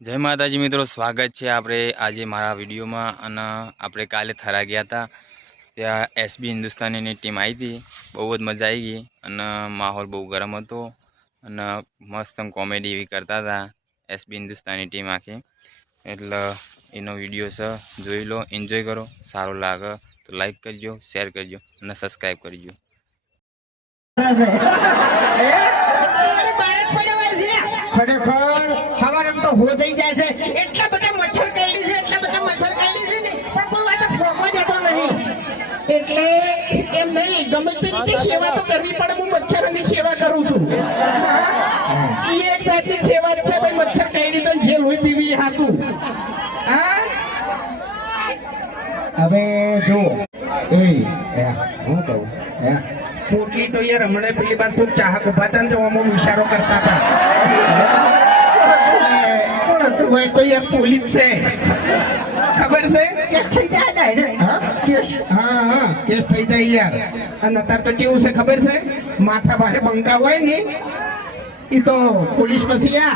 જય માતાજી મિત્રો, સ્વાગત છે આપણે આજે મારા વિડીયોમાં. અને આપણે કાલે થરા ગયા હતા, ત્યાં એસબી હિન્દુસ્તાનીની ટીમ આવી હતી. બહુ જ મજા આવી ગઈ અને માહોલ બહુ ગરમ હતો અને મસ્ત કોમેડી એવી કરતા હતા એસબી હિન્દુસ્તાની ટીમ આખી. એટલે એનો વિડીયો છે, જોઈ લો, એન્જોય કરો. સારો લાગે તો લાઈક કરજો, શેર કરજો અને સબસ્ક્રાઈબ કરજો. ખરેખર હવારમ તો હો થઈ જાય છે. એટલા બધા મચ્છર કરડી છે, એટલા બધા મચ્છર કરડી છે ને, પણ કોઈ વાત ફોકવા જતો નહીં. એટલે એમ નહીં, ગમે તે રીતે સેવા તો કરવી પડે. હું મચ્છરોની સેવા કરું છું. એ એક જાતની સેવા છે ભાઈ. મચ્છર કરડી તો જે લોહી પીવી હાથું. હા, હવે જો હું કહું પોટલી તો યાર હમણાં પેલી બાર ખૂબ ચાહક ઉભા હતા ને તો અમુક ઇશારો કરતા હતા. કોણ હતું ભાઈ? તો યાર પોલીસ છે, ખબર છે? કેસ થઈ જાય ડાયરેક્ટ. હા કેસ થઈ જાય યાર. અને અત્યારે તો કેવું છે ખબર છે? માથા ભારે બંકા હોય ને એ તો પોલીસ પછી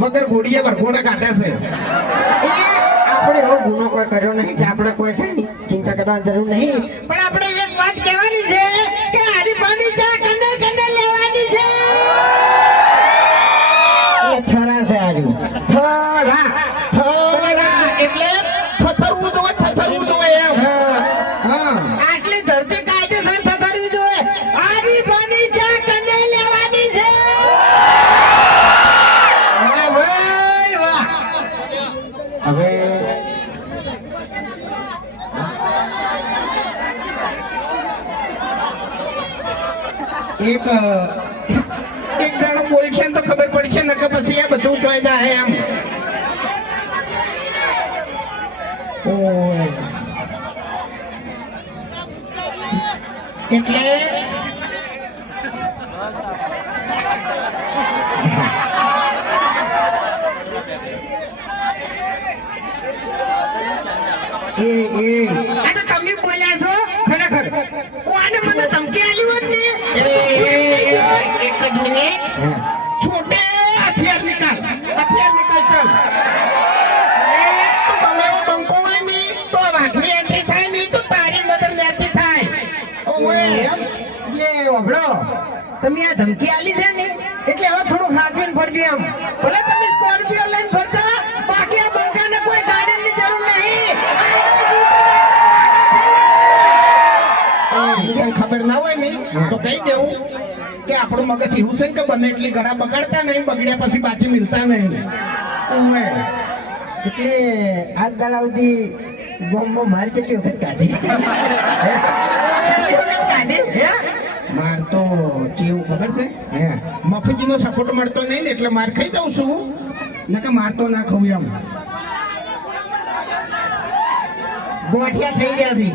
વગર ઘોડીએ વરઘોડા કાઢે છે. આપણે એવો ગુનો કોઈ કર્યો નહીં કે આપણે કોઈ છે ને ચિંતા કરવાની જરૂર નહીં. પણ આપણે એક વાત કહેવાની છે કે હરીફાની ચા કને કને લેવાની છે. એ થરા છે આર્યું. થરા એટલે થથરવું જોવે, થથરવું જોવે એમ. હા, આટલી ધરતી કાયદેસર થથરવી જોવે. હરીફાની ચા કને લેવાની છે. વાહ ભાઈ વાહ. હવે એક દાડો બોલશે તો ખબર પડશે ને કે પછી આ બધું જોઈ જાય એમ. એટલે તમે બોલ્યા છો ખરેખર. કોને મને ધમકી આલી હોત ને? એક જ મિનિટ. છોટે હથિયાર નિકાલ, હથિયાર નિકાલ. ચલ તમે એવો બંકો હોય ને તો વાઘની એન્ટ્રી થાય ને તો તારી નજર ન્યાથી થાય. જે ઓભળો, તમે આ ધમકી આલી છે ને એટલે હવે થોડું સાચવીને ફરજો એમ. ભલે તમે સ્કોર્પિયો લઈને ફરતા, બાકી આ બંકાને કોઈ ગાડીની જરૂર નહીં. ખબર ના હોય ને તો કહી દેવું કે આપણું મગજ એવું છે કે બને એટલી ગળા બગાડતા નહીં, બગડ્યા પછી પાછી મિલતા નહીં. એટલે આજ દાડા સુધી ગામમાં માર કેટલી વખત કાઢી. માર તો કેવું ખબર છે? મફતીનો સપોર્ટ મળતો નહીં ને એટલે માર ખાઈ દઉં છું, ને કે માર તો ના ખાવું એમ. ગોઠિયા થઈ ગયા છે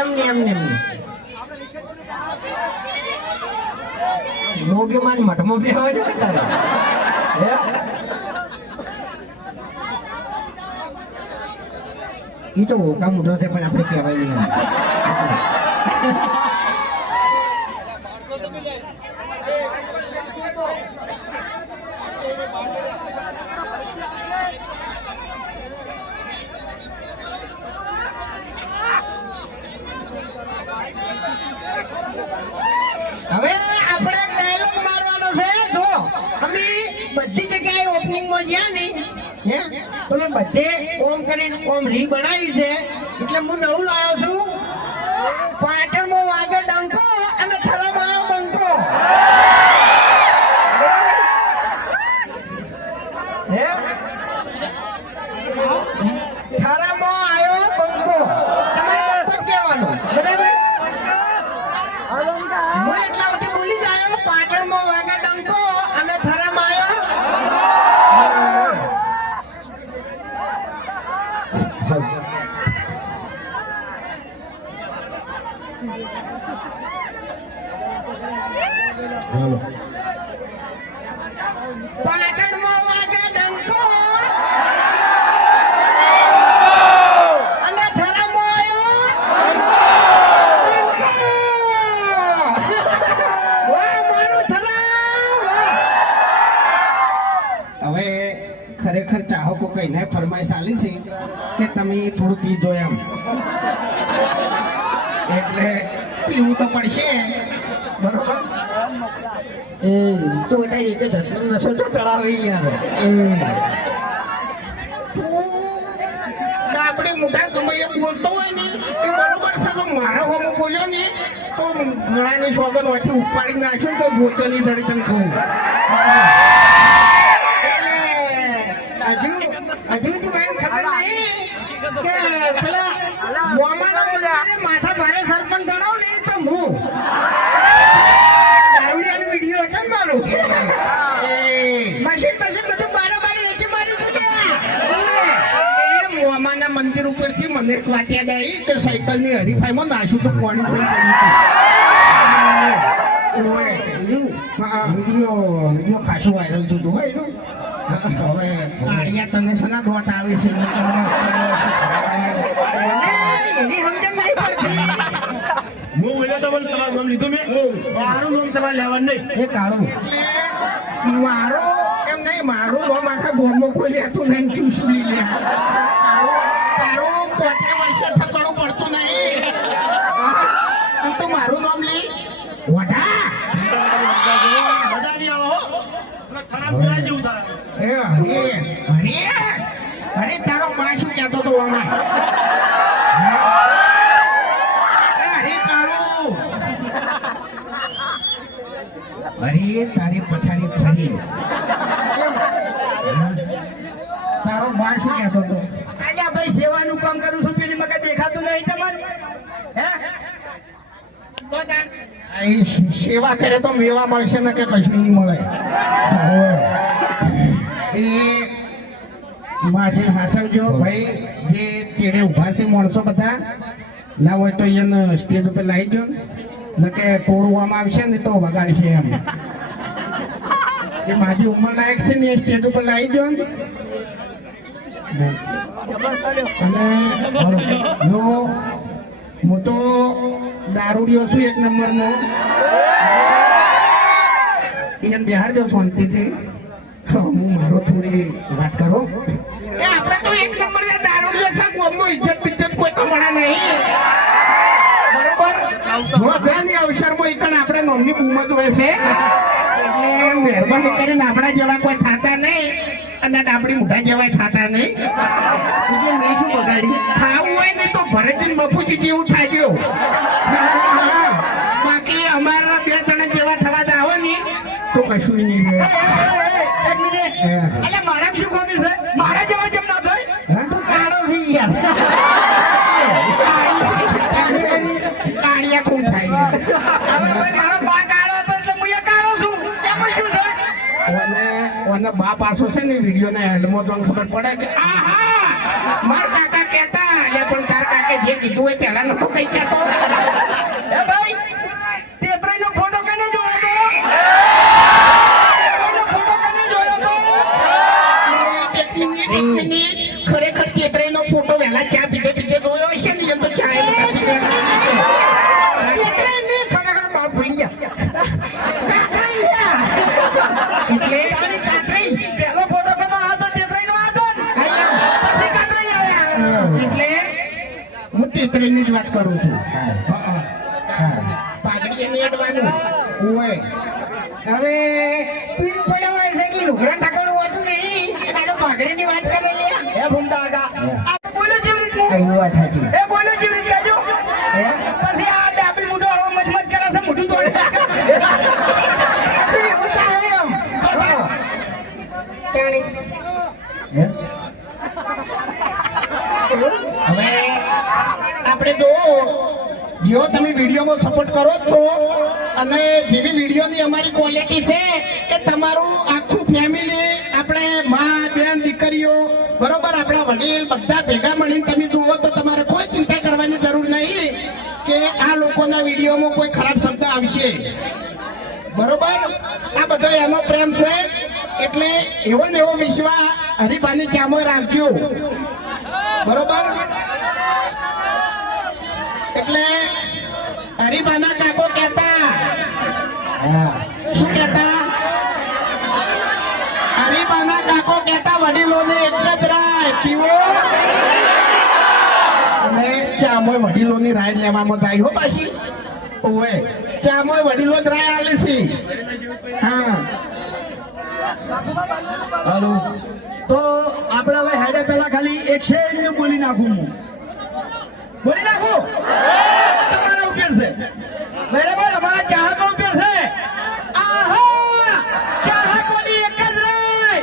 એમને મોગીમાન મઠમાં બેહવા છે તારે. ઈ તો ઓકા મોટો છે પણ આપણે કહેવાય નહીં. હવે આપણે ડાયલોગ મારવાનો છે. જો અમે બધી જગ્યાએ ઓપનિંગમાં જ્યાં નહીં તો મેં બધે ઓમ કરીને ઓમ રી બનાવી છે. એટલે હું નવું લાવ્યો છું. પાટણમાં વાગે ડંકો અને થરામાં આવ્યો બંકો. થરામાં આવ્યો બંકો. તમારે બંકો જ કહેવાનો, બરાબર? હું એટલા સુધી બોલી જાય. પાટણમાં વાગે ડંકો અને થરામાં આવ્યો. ખરેખર ચાહકો કહીને ફરમાઈશ આલી છે કે તમે થોડું પીજો એમ એટલે પીવું તો પડશે બરોબર તો એટલે એક ધરતી નશો તો ચડાવે યાર આપણે મોટા ગમે એ બોલતો હોય ને એ બરોબર છે તો મારા હોમો બોલ્યો ને તો ગળાની સોગન હોયથી ઉપાડી નાખ્યો તો ગોતેલી ધડી તને કહું હજુ તું એમ ખબર નહીં કે પેલા મોમાના મંદિરે માથા ભારે સરપંચ ગણાવ ને તો હું દારૂડિયાનો વિડીયો હતો ને મારો મશીન બધું બારોબાર વેચી માર્યું હતું લ્યા. મોમાના મંદિર ઉપરથી મને એક વાત યાદ આવી કે સાયકલની હરીફાઈમાં નાશું તો પાણી પણ વિડીયો ખાસું વાયરલ થતું હોય એનું. હવે કાળિયા તને શેના દોત આવે છે એની સમજણ નહીં પડતી. હું બોલ્યો તો બોલ તમારું નામ લીધું મેં મારું નામ તમારે લેવાનું નહીં એ કાળું મારો એમ નહીં મારું નામ આખા ગોમમાં કોઈ લેતું નહીં ચૂસડી લે તારું 35 વર્ષે ઠકણું પડતું નહીં અને તું મારું નામ લઈ વડા બધા નહીં આવો ખરાબ બોલા જેવું થાય અરે તારો માં શું કહેતો તો આમાં અરે કાળું અરે તારી પછાડી ફરી તારો બા શું કહેતો તો અલ્યા ભાઈ સેવાનું કામ કરું છું પેલી મકે દેખાતું નહીં તમારે હે સેવા કરે તો મેવા મળશે ને કે કશું નહીં મળે એ માજી હાથવજો ભાઈ જે ચેડે ઉભા છે માણસો બધા ના હોય તો એને સ્ટેજ ઉપર લાવી દો ને કે તોડવામાં આવશે ને તો વગાડશે એમ એ માજી ઉંમર લાયક છે ને એ સ્ટેજ ઉપર લાવી દો અને જો મોટો દારૂડિયો છું 1 નંબરનો એને બિહાર જો શાંતિથી હું મારો થોડી વાત કરો એ આપણે તો 1 નંબરના દારૂડિયો છે કોમનો ઇજ્જત કોઈ કમાણા નહીં બરોબર જો જાની અવસરમાં એકણ આપણે નોમની બૂમત હોય છે એટલે મહેરબાની કરીને આપણા જેવા કોઈ થાતા નહીં અને આપણી મોઢા જેવા થાતા નહીં એટલે મેં શું બગાડ્યું ખાવું હોય ને તો ભરતજી મફુજી જેવું થાજો બાકી અમારા 2 જણા જેવા થવા દાવો ને તો કશું નહીં રહે એક મિનિટ એટલે મારા શું ખોટી છે મારા જેવા જેમ ના થાય તું કાળો છે યાર કાળિયા કોણ થાય મારો બા કાળો હતો એટલે હું એ કાળો છું એમાં શું છે અને બા પાસો છે ને વિડીયો ના એન્ડમાં તો ખબર પડે કે આહા માર કાકા કહેતા એટલે પણ તાર કાકે જે કીધું હોય પહેલા નતો કઈ કહેતો એ ભાઈ ટેપરાઈનો ફોટો કને જોયો તો ફોટો કને જોયો તો એક મિનિટ ખરેખર કેતરાઈનો ફોટો વહેલા ચા પીતે પીતે જોયો હશે ને એમ તો ચા ટેપરાઈને ખરેખર બાપ ભૂલી ગયા કાકરાઈ એટલે પહેલો ફોટો કનો હતો ટેપરાઈનો હતો પછી કાકરાઈ આવ્યા એટલે હું કેતરાઈની જ વાત કરું છું પાઘડી એની અડવાનું હોય હવે પીન પડ્યા હોય છે કે લુગડા ઠાકોર હોતું નહીં એટલે પાઘડીની વાત કરે લે એ ભૂમતા આગા આ બોલો જેવી રીત કઈ વાત હતી એ બોલો જેવી રીત જાજો પછી આ ડાબી મુઢો હળવો મજમત કરે છે મુઢું તોડે એવું થાય એમ હવે આપણે જો જેવો તમે વિડીયોમાં સપોર્ટ કરો જ છો અને જેવી વિડીયોની અમારી ક્વોલિટી છે કે તમારું આખું ફેમિલી આપણે મા બેન દીકરીઓ બરોબર આપણા વડીલ બધા ભેગા મળીને તમે જુઓ તો તમારે કોઈ ચિંતા કરવાની જરૂર નહીં કે આ લોકોના વિડીયોમાં કોઈ ખરાબ શબ્દ આવશે બરોબર આ બધો એનો પ્રેમ છે એટલે એવો ને એવો વિશ્વાસ હરિભાની ચામો રાખજો બરોબર એટલે હરિભાના કાકો કહેતા શું કહેતા હરિભાના કાકો કહેતા વડીલોને એક જ રાય પીવો અને ચામોય વડીલોની રાય લેવામાં થાય હો પાછી ઓવે ચામોય વડીલો જ રાય આલે છે હા હાલો તો આપણે હવે હેડે પહેલા ખાલી એક શેર બોલી નાખું હું બોલી નાખું તમારા ઉપર છે બરાબર અમારા ચાહકો ઉપર છે આહા ચાહકોની એક જ રાય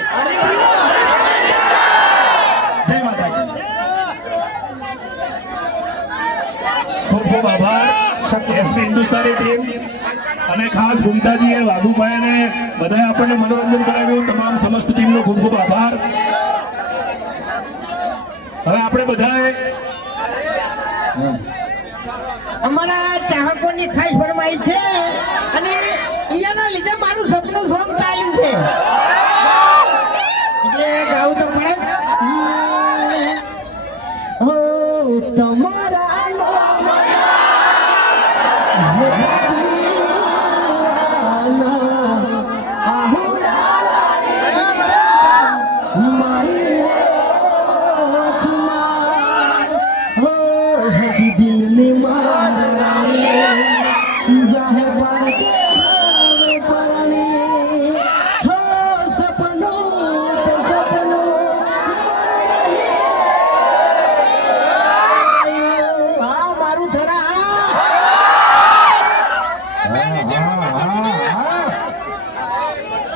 જય માતાજી ખૂબ ખૂબ આભાર એસપી હિન્દુસ્તાની ટીમ અને ખાસ ભૂમતાજી અને વાઘુભાઈ અને બધાએ આપણને મનોરંજન કરાવ્યું તમામ સમસ્ત ટીમનો ખૂબ ખૂબ આભાર હવે આપણે બધાએ અમારા ચાહકોની ખાસ ફરમાઈ છે અને એના લીધે મારું સપનું સોંગ ચાલ્યું છે એટલે ગાવું તો પડે જ. ઓ તમારા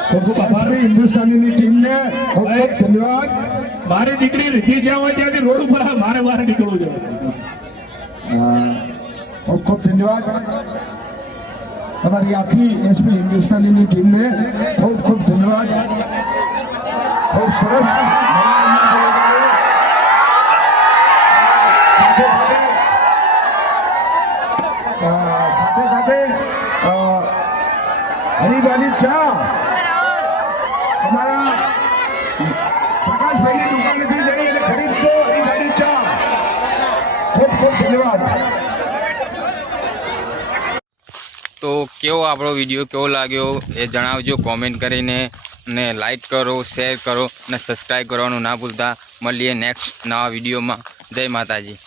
ખૂબ ખૂબ આભાર હિન્દુસ્તાનીની ટીમને ખૂબ ખૂબ ધન્યવાદ મારી દીકરી રીતિ જ્યાં હોય ત્યાંથી રોડ ઉપર મારે નીકળવું છે ખૂબ ખૂબ ધન્યવાદ તમારી આખી એસપી હિન્દુસ્તાનીની ટીમને ખૂબ ખૂબ ધન્યવાદ ખૂબ સરસ સાથે સાથે હરિભાની ચા અમારા પ્રકાશભાઈની દુકાનેથી જઈ એટલે ખરીદજો હરિભાની ચા ખૂબ ખૂબ ધન્યવાદ તો કેવો આપણો વિડીયો કેવો લાગ્યો એ જણાવજો કોમેન્ટ કરીને ને લાઈક કરો શેર કરો અને સબસ્ક્રાઈબ કરવાનું ના ભૂલતા મળીએ નેક્સ્ટ નવા વિડીયોમાં જય માતાજી